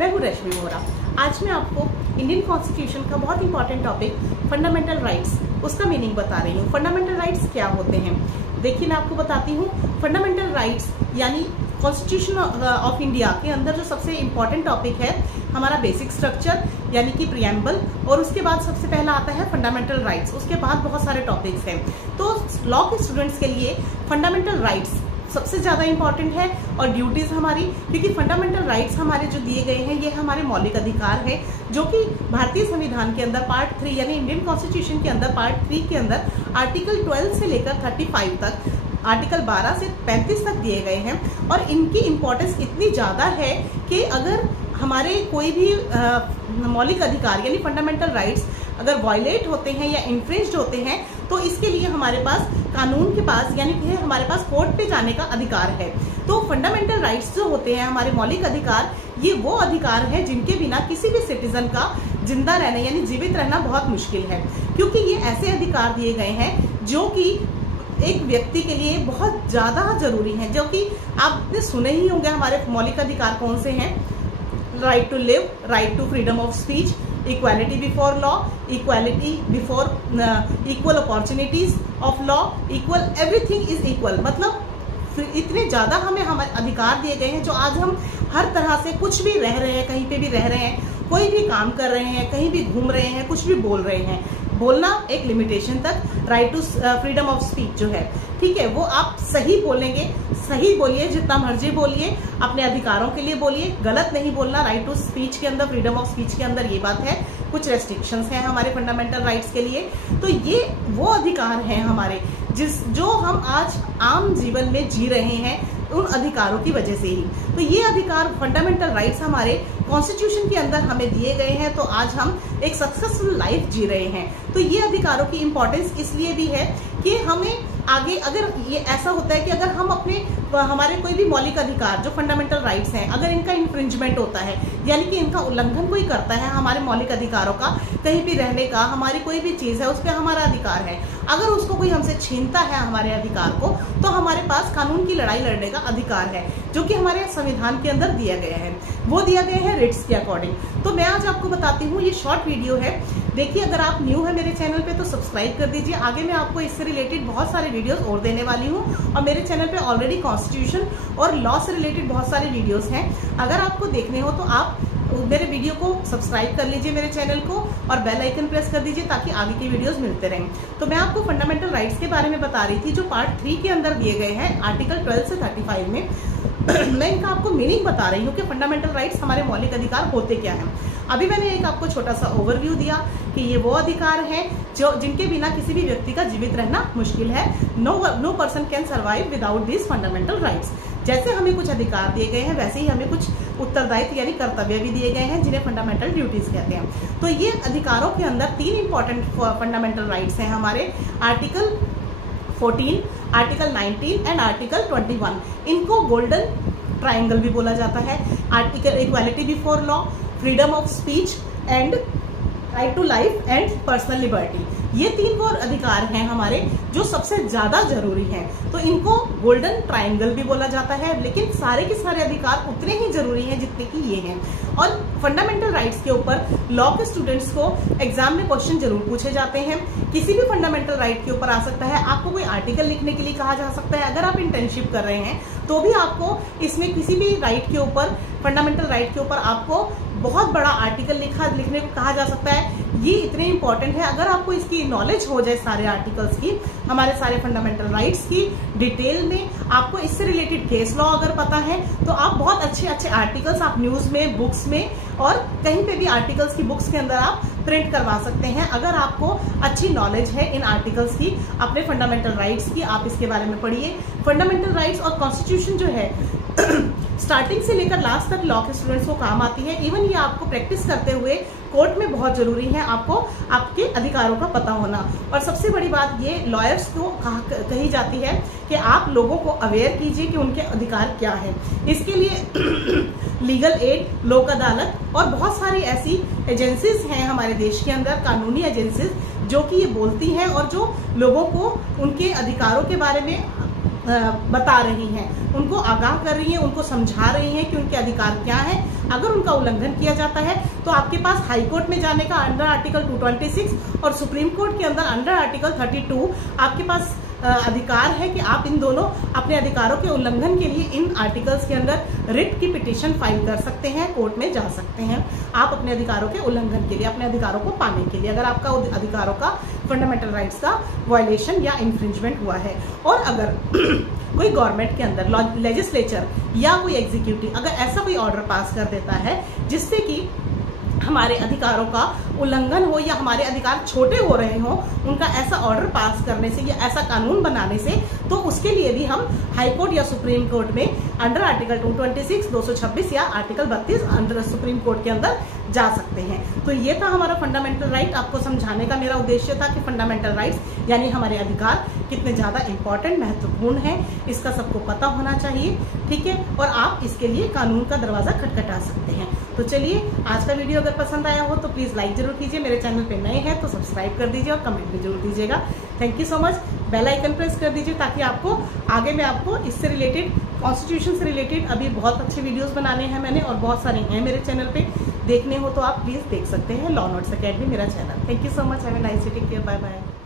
मैं हूँ रश्मि वोरा। आज मैं आपको इंडियन कॉन्स्टिट्यूशन का बहुत इंपॉर्टेंट टॉपिक फंडामेंटल राइट्स, उसका मीनिंग बता रही हूँ। फंडामेंटल राइट्स क्या होते हैं, देखिए मैं आपको बताती हूँ। फंडामेंटल राइट्स यानी कॉन्स्टिट्यूशन ऑफ इंडिया के अंदर जो सबसे इम्पॉर्टेंट टॉपिक है हमारा बेसिक स्ट्रक्चर यानी कि प्रियम्बल, और उसके बाद सबसे पहला आता है फंडामेंटल राइट्स। उसके बाद बहुत सारे टॉपिक्स हैं। तो लॉ के स्टूडेंट्स के लिए फंडामेंटल राइट्स सबसे ज़्यादा इंपॉर्टेंट है और ड्यूटीज़ हमारी, क्योंकि फंडामेंटल राइट्स हमारे जो दिए गए हैं ये हमारे मौलिक अधिकार है, जो कि भारतीय संविधान के अंदर पार्ट 3 यानी इंडियन कॉन्स्टिट्यूशन के अंदर पार्ट 3 के अंदर आर्टिकल 12 से लेकर 35 तक, आर्टिकल 12 से 35 तक दिए गए हैं। और इनकी इम्पोर्टेंस इतनी ज़्यादा है कि अगर हमारे कोई भी मौलिक अधिकार यानी फंडामेंटल राइट्स अगर वायलेट होते हैं या इन्फ्रिंज्ड होते हैं तो इसके लिए हमारे पास कानून के पास यानी कि हमारे पास कोर्ट पे जाने का अधिकार है। तो फंडामेंटल राइट्स जो होते हैं हमारे मौलिक अधिकार, ये वो अधिकार है जिनके बिना किसी भी सिटीजन का जिंदा रहना यानी जीवित रहना बहुत मुश्किल है, क्योंकि ये ऐसे अधिकार दिए गए हैं जो कि एक व्यक्ति के लिए बहुत ज़्यादा जरूरी है, जो कि आपने सुने ही होंगे। हमारे मौलिक अधिकार कौन से हैं? Right to live, right to freedom of speech, equality before law, equality before equal opportunities of law, equal everything is equal. मतलब इतने ज़्यादा हमें अधिकार दिए गए हैं जो आज हम हर तरह से कुछ भी रह रहे हैं, कहीं पे भी रह रहे हैं, कोई भी काम कर रहे हैं, कहीं भी घूम रहे हैं, कुछ भी बोल रहे हैं, बोलना एक लिमिटेशन तक, right to freedom of speech जो है, ठीक है, वो आप सही बोलेंगे, सही बोलिए, जितना मर्जी बोलिए, अपने अधिकारों के लिए बोलिए, गलत नहीं बोलना। राइट टू स्पीच के अंदर, फ्रीडम ऑफ स्पीच के अंदर ये बात है, कुछ रेस्ट्रिक्शंस हैं हमारे फंडामेंटल राइट्स के लिए। तो ये वो अधिकार हैं हमारे जो हम आज आम जीवन में जी रहे हैं उन अधिकारों की वजह से ही। तो ये अधिकार फंडामेंटल राइट्स हमारे कॉन्स्टिट्यूशन के अंदर हमें दिए गए हैं, तो आज हम एक सक्सेसफुल लाइफ जी रहे हैं। तो ये अधिकारों की इम्पोर्टेंस इसलिए भी है कि हमें आगे, अगर ये ऐसा होता है कि अगर हम हमारे कोई भी मौलिक अधिकार जो फंडामेंटल राइट्स हैं, अगर इनका इन्फ्रिंजमेंट होता है यानी कि इनका उल्लंघन कोई करता है, हमारे मौलिक अधिकारों का, कहीं भी रहने का, हमारी कोई भी चीज़ है उस पर हमारा अधिकार है, अगर उसको कोई हमसे छीनता है हमारे अधिकार को, तो हमारे पास कानून की लड़ाई लड़ने का अधिकार है, जो कि हमारे संविधान के अंदर दिया गया है। वो दिया गया है रिट्स के अकॉर्डिंग। तो मैं आज आपको बताती हूँ, ये शॉर्ट वीडियो है। देखिए, अगर आप न्यू है मेरे चैनल पे तो सब्सक्राइब कर दीजिए। आगे मैं आपको इससे रिलेटेड बहुत सारे वीडियोस और देने वाली हूँ, और मेरे चैनल पे ऑलरेडी कॉन्स्टिट्यूशन और लॉ से रिलेटेड बहुत सारे वीडियोस हैं। अगर आपको देखने हो तो आप मेरे वीडियो को सब्सक्राइब कर लीजिए, मेरे चैनल को, और बेल आइकन प्रेस कर दीजिए ताकि आगे के वीडियोस मिलते रहें। तो मैं आपको फंडामेंटल राइट्स के बारे में बता रही थी जो पार्ट 3 के अंदर दिए गए हैं आर्टिकल 12 से 35 में। मैं इनका आपको मीनिंग बता रही हूँ कि फंडामेंटल राइट्स हमारे मौलिक अधिकार होते क्या हैं। अभी मैंने एक आपको छोटा सा ओवरव्यू दिया कि ये वो अधिकार हैं जो जिनके बिना किसी भी व्यक्ति का जीवित रहना मुश्किल है। No person can survive without this fundamental rights. जैसे हमें कुछ अधिकार दिए गए हैं वैसे ही हमें कुछ उत्तरदायित्व यानी कर्तव्य भी दिए गए हैं, जिन्हें फंडामेंटल ड्यूटीज कहते हैं। तो ये अधिकारों के अंदर 3 इंपॉर्टेंट फंडामेंटल राइट्स हैं हमारे, आर्टिकल 14, आर्टिकल 19 एंड आर्टिकल 21। इनको गोल्डन ट्राइंगल भी बोला जाता है। Article equality before law, freedom of speech and right to life and personal liberty. ये 3 वो अधिकार हैं हमारे जो सबसे ज्यादा जरूरी हैं। तो इनको गोल्डन ट्राइंगल भी बोला जाता है, लेकिन सारे के सारे अधिकार उतने ही जरूरी हैं जितने कि ये हैं। और फंडामेंटल राइट्स के ऊपर लॉ के स्टूडेंट्स को एग्जाम में क्वेश्चन जरूर पूछे जाते हैं। किसी भी फंडामेंटल राइट के ऊपर आ सकता है, आपको कोई आर्टिकल लिखने के लिए कहा जा सकता है। अगर आप इंटर्नशिप कर रहे हैं तो भी आपको इसमें किसी भी राइट के ऊपर, फंडामेंटल राइट के ऊपर आपको बहुत बड़ा आर्टिकल लिखने को कहा जा सकता है। ये इतने इंपॉर्टेंट है, अगर आपको इसकी नॉलेज हो जाए सारे आर्टिकल्स की, हमारे सारे फंडामेंटल राइट्स की डिटेल में, आपको इससे रिलेटेड केस लॉ अगर पता है तो आप बहुत अच्छे अच्छे आर्टिकल्स आप न्यूज में, बुक्स में और कहीं पे भी आर्टिकल्स की बुक्स के अंदर आप प्रिंट करवा सकते हैं। अगर आपको अच्छी नॉलेज है इन आर्टिकल्स की, अपने फंडामेंटल राइट्स की, आप इसके बारे में पढ़िए। फंडामेंटल राइट्स और कॉन्स्टिट्यूशन जो है स्टार्टिंग से लेकर लास्ट तक लॉ के स्टूडेंट्स को काम आती है। इवन ये आपको प्रैक्टिस करते हुए कोर्ट में बहुत जरूरी है आपको आपके अधिकारों का पता होना। और सबसे बड़ी बात ये लॉयर्स को कही जाती है कि आप लोगों को अवेयर कीजिए कि उनके अधिकार क्या है। इसके लिए लीगल एड, लोक अदालत और बहुत सारी ऐसी एजेंसीज हैं हमारे देश के अंदर, कानूनी एजेंसीज, जो कि ये बोलती हैं और जो लोगों को उनके अधिकारों के बारे में बता रही हैं, उनको आगाह कर रही हैं, उनको समझा रही हैं कि उनके अधिकार क्या हैं। अगर उनका उल्लंघन किया जाता है तो आपके पास हाई कोर्ट में जाने का अंडर आर्टिकल 226 और सुप्रीम कोर्ट के अंदर अंडर आर्टिकल 32 आपके पास अधिकार है कि आप इन दोनों अपने अधिकारों के उल्लंघन के लिए इन आर्टिकल्स के अंदर रिट की पिटीशन फाइल कर सकते हैं, कोर्ट में जा सकते हैं आप अपने अधिकारों के उल्लंघन के लिए, अपने अधिकारों को पाने के लिए, अगर आपका अधिकारों का फंडामेंटल राइट्स का वायलेशन या इंफ्रिंजमेंट हुआ है। और अगर कोई गवर्नमेंट के अंदर लेजिस्लेचर या कोई एग्जीक्यूटिव अगर ऐसा कोई ऑर्डर पास कर देता है जिससे कि हमारे अधिकारों का उल्लंघन हो या हमारे अधिकार छोटे हो रहे हो, उनका ऐसा ऑर्डर पास करने से या ऐसा कानून बनाने से, तो उसके लिए भी हम हाई कोर्ट या सुप्रीम कोर्ट में अंडर आर्टिकल 226, 226 या आर्टिकल 32 अंडर सुप्रीम कोर्ट के अंदर जा सकते हैं। तो ये था हमारा फंडामेंटल राइट। आपको समझाने का मेरा उद्देश्य था कि फंडामेंटल राइट्स यानी हमारे अधिकार कितने ज्यादा इंपॉर्टेंट, महत्वपूर्ण है, इसका सबको पता होना चाहिए, ठीक है। और आप इसके लिए कानून का दरवाजा खटखटा सकते हैं। तो चलिए, आज का वीडियो अगर पसंद आया हो तो प्लीज लाइक जरूर कीजिए, मेरे चैनल पे नए हैं तो सब्सक्राइब कर दीजिए और कमेंट भी जरूर दीजिएगा। Thank you so much. Bell icon press कर दीजिए ताकि आपको आगे में आपको इससे रिलेटेड, कॉन्स्टिट्यूशन से रिलेटेड अभी बहुत अच्छे वीडियोस बनाने हैं मैंने और बहुत सारे हैं मेरे चैनल पे, देखने हो तो आप प्लीज देख सकते हैं। लॉ नोट्स अकेडमी मेरा चैनल। Thank you so much. Have a nice day. Take care. Bye bye.